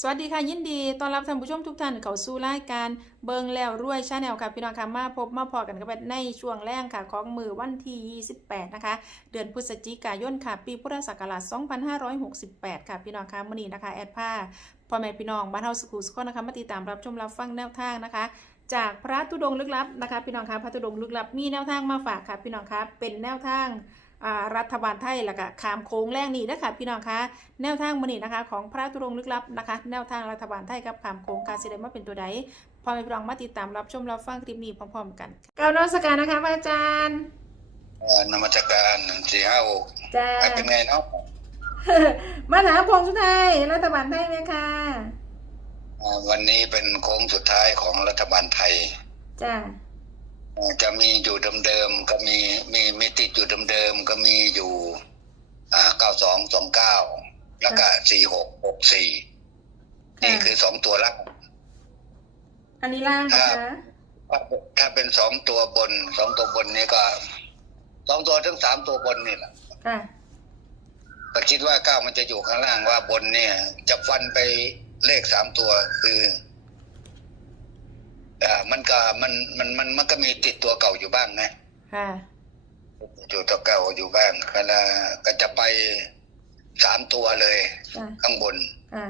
สวัสดีค่ะยินดีต้อนรับท่านผู้ชมทุกท่านเข้าสู่รายการเบิงแล้วรวยชาแนลค่ะพี่น้องค่ะมาพบมาพอกันกับในช่วงแรกค่ะของมือวันที่ 28 นะคะ เดือนพฤศจิกายนค่ะ ปีพุทธศักราช2568 ค่ะพี่น้องค่ะมื้อนี้นะคะแอดผ้าพ่อแม่พี่น้องบ้านเฮาสุขุสุขนนะคะมาติดตามรับชมรับฟังแนวทางนะคะจากพระธุดงลึกลับนะคะพี่น้องคะพระธุดงลึกลับมีแนวทางมาฝากค่ะพี่น้องคะเป็นแนวทาง รัฐบาลไทยแล้วก็ขามโค้งแรกนี้นะคะพี่น้องคะแนวทางมื้อนี้นะคะ ของพระธุดงค์ลึกลับนะคะ แนวทางรัฐบาลไทยกับขามโค้งการสิได้มาเป็นตัวใดพอแม่พี่น้องมาติดตามรับชมรับฟังคลิปนี้พร้อมๆกันกล่าวนมัสการนะคะพระอาจารย์เอ่อนมัสการสี่ห้าหกจ้าเป็นไงเนาะมาถามโค้งสุดท้ายรัฐบาลไทยไหมคะอ่าวันนี้เป็นโค้งสุดท้ายของรัฐบาลไทยจ้าอ่า จะมีอยู่เดิมๆก็มีมีมีติดอยู่เดิมๆก็มีอยู่อ่าเก้าสองสองเก้าแล้วก็สี่หกหกสี่นี่คือสองตัวล่างอันนี้ล่างนะครัคะบถ้าถ้าเป็นสองตัวบนสองตัวบนนี่ก็สองตัวถึงสามตัวบนนี่แหละค่ะก็คิดว่าเก้ามันจะอยู่ข้างล่างว่าบนเนี่ย จะฟันไปเลขสามตัวคือ อ่ามันก็มันมันมันมันก็มีติดตัวเก่าอยู่บ้างนะค่ะอยู่ตัวเก่าอยู่บ้างก็ละก็จะไปสามตัวเลยจ้าข้างบน ค่ะ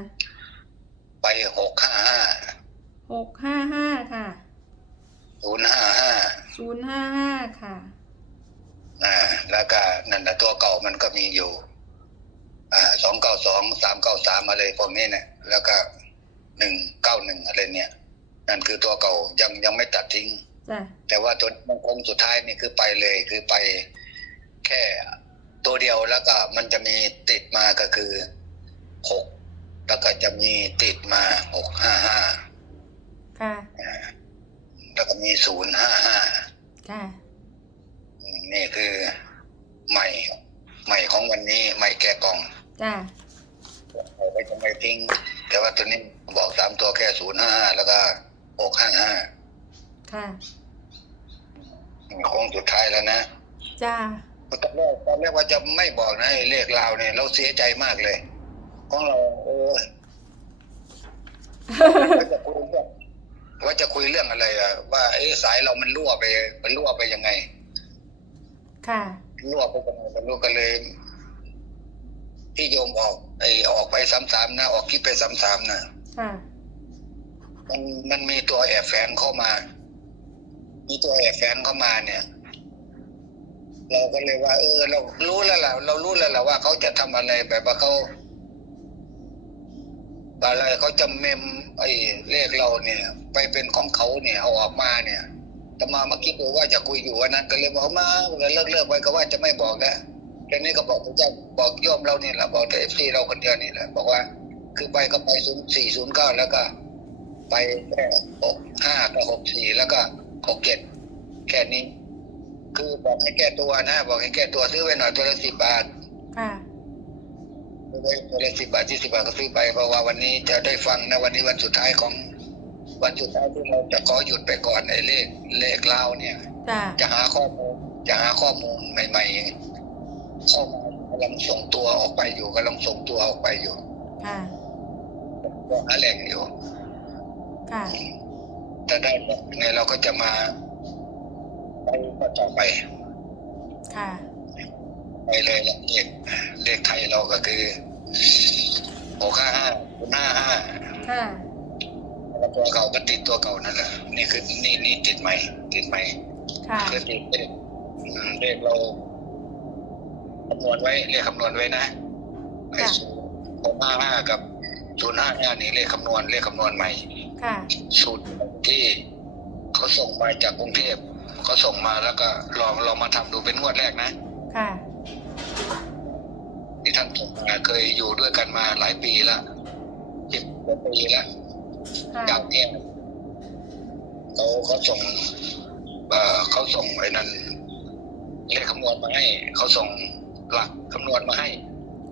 ไปหกห้าห้าหกห้าห้าค่ะศูนย์ห้าห้าศูนย์ห้าห้าค่ะ อ่า แล้วก็นั่นแหละตัวเก่ามันก็มีอยู่ อ่าสองเก้าสองสามเก้าสามอะไรพวกนี้เนี่ยแล้วก็หนึ่งเก้าหนึ่งอะไรเนี่ย นั่นคือตัวเก่ายังยังไม่ตัดทิ้งจ้าแต่ว่าตัวมันคงสุดท้ายนี่คือไปเลยคือไปแค่ตัวเดียวแล้วก็มันจะมีติดมาก็คือหกแล้วก็จะมีติดมาหกห้าห้าค่ะแล้วก็มีศูนย์ห้าห้าค่ะนี่คือใหม่ใหม่ของวันนี้ใหม่แก่กล่องจ้าเราไม่จะไม่ทิ้ง แต่ว่าตัวนี้บอกสามตัวแค่ศูนย์ห้าห้าแล้วก็ หกห้าห้าค่ะโค้งสุดท้ายแล้วนะจ้าตอนแรกตอนแรกว่าจะไม่บอกนะไอ้เลขลาวเนี่ย เราเสียใจมากเลยของเราโอ้ยว่าจะคุยเรื่องว่าจะคุยเรื่องอะไรอะว่าไอ้สายเรามันรั่วไป มันรั่วไปยังไง ค่ะรั่วไปยังไงมันรั่วกันเลยที่โยมออกไอ้ออกไปซ้ำๆนะออกคลิปไปซ้ำๆนะค่ะ มันมันมีตัวแอบแฝงเข้ามา มีตัวแอบแฝงเข้ามาเนี่ย เราก็เลยว่า เออ เรารู้แล้วล่ะเรารู้แล้วล่ะว่าเขาจะทำอะไรแบบว่าเขาอะไรเขาจะเมมไอ้เลขเราเนี่ย ไปเป็นของเขาเนี่ยเอาออกมาเนี่ยแต่มาเมื่อกี้ดูว่าจะคุยอยู่วันนั้นก็เลยบอกมาเลิกเลิกไปก็ว่าจะไม่บอกแล้วแค่นี้ก็บอกเจ้าบอกโยมเราเนี่แหละบอกเอฟซีเราคนเดียวนี่แหละบอกว่า คือไปก็ไปศูนย์สี่ศูนย์เก้าแล้วก็ ไปแค่หกห้ากับหกสี่แล้วก็หกเจ็ดแค่นี้ คือบอกให้แก้ตัวนะ บอกให้แก้ตัวซื้อไว้หน่อยตัวละสิบบาทค่ะซื้อไว้ตัวละสิบบาทยี่สิบบาทก็ซื้อไปเพราะว่าวันนี้จะได้ฟังนะวันนี้วันสุดท้ายของ วันสุดท้ายที่เราจะขอหยุดไปก่อนไอ้เลขเลขเล่าเนี่ยจ้าจะหาข้อมูลจะหาข้อมูลใหม่ๆเข้ามากำลังส่งตัวออกไปอยู่กำลังส่งตัวออกไปอยู่ค่ะก็หาแหล่งอยู่ ค่ะถ้าได้ไงเราก็จะมาไปต่อไป ค่ะ ไปเลยละเลขเลขไทยเราก็คือหกห้าห้าห้าห้าค่ะแล้วตัวเก่าก็ติดตัวเก่านั่นแหละนี่คือนี่นี่ติดไหมติดไหมค่ะคือติดเลขอืมเลขเราคำนวณไว้เลขคำนวณไว้นะไอ้ค่ะศูนย์หกห้าห้ากับศูนย์ห้าห้านี่เลขคำนวณเลขคำนวณใหม่ ค่ะสูตรที่เขาส่งมาจากกรุงเทพเขาส่งมาแล้วก็ลองลองมาทำดูเป็นงวดแรกนะ ค่ะ ที่ท่านส่งมาเคยอยู่ด้วยกันมาหลายปีแล้วสิบกว่าปีแล้วค่ะจากเนี่ยเขาเขาส่งเอ่อเขาส่งไอ้นั่นเลขคำนวณมาให้เขาส่งหลักคำนวณมาให้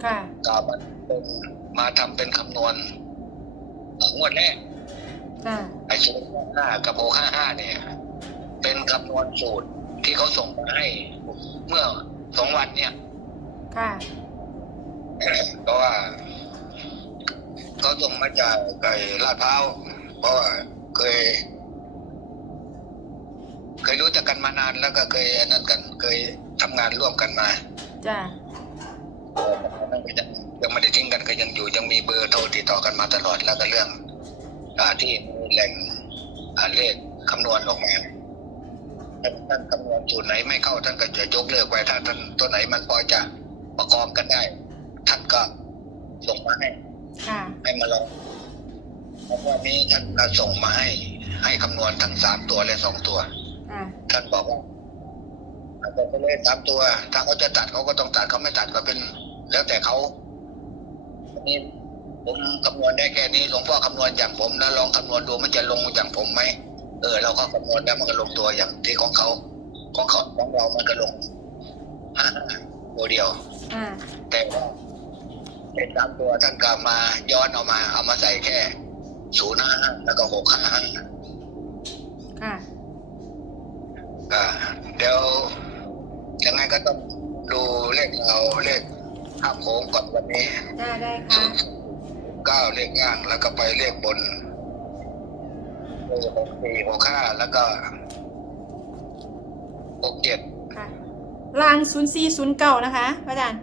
ค่ะกามันเป็นมาทำเป็นคำนวณเอ่องวดแรก ค่ะไอ้ศูนย์ห้ากับโอห้าห้าเนี่ย เป็นคำนวณสูตรที่เขาส่งมาให้ เมื่อสองวันเนี่ย ค่ะ เพราะว่าก็ส่งมาจากไอ้ลาดพร้าวเพราะว่าเคย เคยรู้จักกันมานานแล้วก็เคยอันนั้นกัน เคยทำงานร่วมกันมาจ้าเออนั่นก็ยังยังไม่ได้ทิ้งกันก็ยังอยู่ยังมีเบอร์โทรติดต่อกันมาตลอดแล้วก็เรื่องอ่า ที่มีแหล่งอ่าเลขคำนวณออกมาท่านท่านคำนวณสูตรไหนไม่เข้าท่านก็จะยกเลิกไปถ้าท่านตัวไหนมันพอจะประกอบกันได้ ท่านก็ส่งมาให้ค่ะให้มาลองเพราะว่านี้ท่านก็ส่งมาให้ ให้คำนวณทั้งสามตัวและสองตัวอ่าท่านบอกว่าอาจจะไปเลยสามตัว ถ้าเขาจะตัดเขาก็ต้องตัดเขาไม่ตัดก็เป็น แล้วแต่เขาอันนี้ ผมคำนวณได้แค่นี้หลวงพ่อคำนวณอย่างผมนะลองคำนวณดูมันจะลงอย่างผมไหมเออเราก็คำนวณแล้วมันก็ลงตัวอย่างที่ของเขาของเขาของเรามันก็ลงห้าตัวเดียวอ่าแต่ว่าเป็นสามตัวท่านก็มาย้อนเอามา เอามาใส่แค่ศูนย์ห้าแล้วก็หกห้าห้าค่ะอ่าเดี๋ยวยังไงก็ต้องดูเลขเราเลขข้ามโค้งก่อนวันนี้ได้ได้ศูค่ะนย์ เก้าเลขล่าง แล้วก็ไปเลขบนเลขหกสี่หกห้าแล้วก็หกเจ็ดค่ะรางศูนย์สี่ศูนย์เก้านะคะพระอาจารย์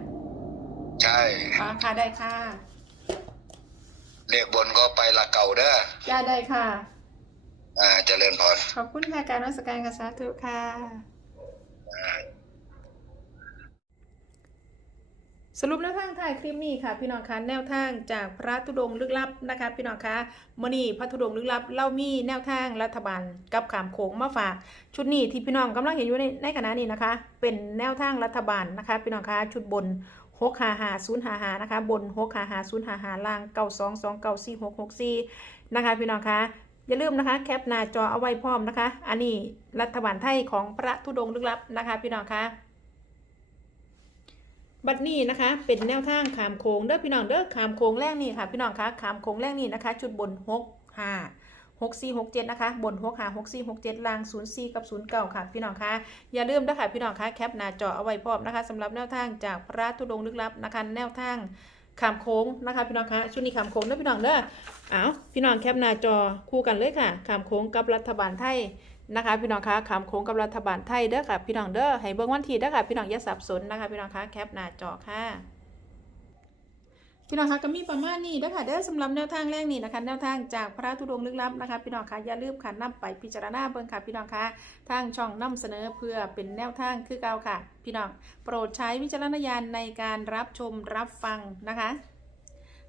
ใช่อ๋อค่ะได้ค่ะเลขบนก็ไปหลักเก่าเด้อได้ได้ค่ะ อ่าเจริญพรขอบคุณค่ะการนมัสการค่ะสาธุค่ะ อ่า สรุปแนวทางถ่ายคลิปนี้ค่ะพี่น้องคะแนวทางจากพระธุดงลึกลับนะคะ พี่น้องคะมื่อนี้พระธุดงลึกลับเล่ามีแนวทางรัฐบาลกับขามโขงมาฝาก ชุดนี้ที่พี่น้องกำลังเห็นอยู่ในในขณะนี้นะคะ เป็นแนวทางรัฐบาลนะคะ พี่น้องคะชุดบนหกหาหาศูนย์หาหานะคะ บนหกหาหาศูนย์หาหาล่างเก้าสองสองเก้าสี่หกหกสี่นะคะ พี่น้องคะอย่าลืมนะคะแคปหน้าจอเอาไว้พร้อมนะคะ อันนี้รัฐบาลไทยของพระธุดงลึกลับนะคะ พี่น้องคะ บัดนี้นะคะ เป็นแนวทางขามโค้งเด้อพี่น้องเด้อขามโค้งแรกนี่ค่ะ พี่น้องคะขามโค้งแรกนี่นะคะ จุดบนหกห้าหกสี่หกเจ็ดนะคะ บนหกห้าหกสี่หกเจ็ดล่างศูนย์สี่กับศูนย์เก้าค่ะ พี่น้องคะอย่าลืมนะคะพี่น้องคะแคปหน้าจอเอาไว้พร้อมนะคะสำหรับแนวทางจากพระธุดงค์ลึกลับนะคะแนวทางขามโค้งนะคะพี่น้องคะชุดนี้ขามโค้งเด้อพี่น้องเด้อเอาวพี่น้องแคปหน้าจอคู่กันเลยค่ะขามโค้งกับรัฐบาลไทย นะคะพี่น้องคะขามโค้งกับรัฐบาลไทยเด้อค่ะพี่น้องเด้อให้เบิ่งวันที่เด้อค่ะพี่น้องอย่าสับสนนะคะพี่น้องคะแคปหน้าจอค่ะพี่น้องคะก็มีประมาณนี้เด้อค่ะเด้อสำหรับแนวทางแรกนี้นะคะ แนวทางจากพระธุดงค์ลึกลับนะคะ พี่น้องคะอย่าลืมค่ะนำไปพิจารณาเบิ่งค่ะพี่น้องคะทางช่องนำเสนอเพื่อเป็นแนวทางคือเก่าค่ะ พี่น้องโปรดใช้วิจารณญาณในการรับชมรับฟังนะคะ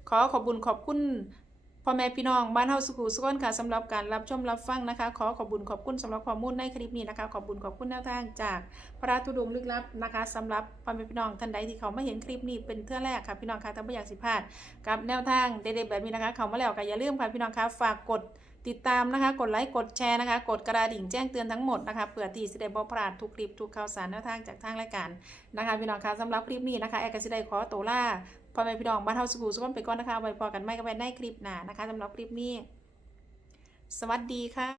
ขอขอบุญขอบคุณ พ่อแม่พี่น้องบ้านเฮาสุขุสุขนค่ะสำหรับการรับชมรับฟังนะคะ ขอขอบุญขอบคุณสำหรับข้อมูลในคลิปนี้นะคะ ขอบคุญขอบคุณแนวทางจากพระธุดงค์ลึกลับนะคะสำหรับพ่อแม่พี่น้องท่านใดที่เขามาเห็นคลิปนี้เป็นเทื่อแรกค่ะพี่น้องคะถ้าไม่อยากสิพลาดกับแนวทางเด็ดๆแบบนี้นะคะ เขามาแล้วก็อย่าลืมค่ะพี่น้องคะฝากกดติดตามนะคะ กดไลค์ กดแชร์นะคะ กดกระดิ่งแจ้งเตือนทั้งหมดนะคะเพื่อที่จะได้บ่พลาดทุกคลิปทุกข่าวสารแนวทางจากทางรายการนะคะ พี่น้องคะสำหรับคลิปนี้นะคะ แอร์ก็สิได้ขอตัวลา พ่อแม่พี่น้องบ้านเฮาสุขุสุขนไปก่อนนะคะไว้พอกันไม่ก็ไปในคลิปหน้านะคะสำหรับคลิปนี้ สวัสดีค่ะ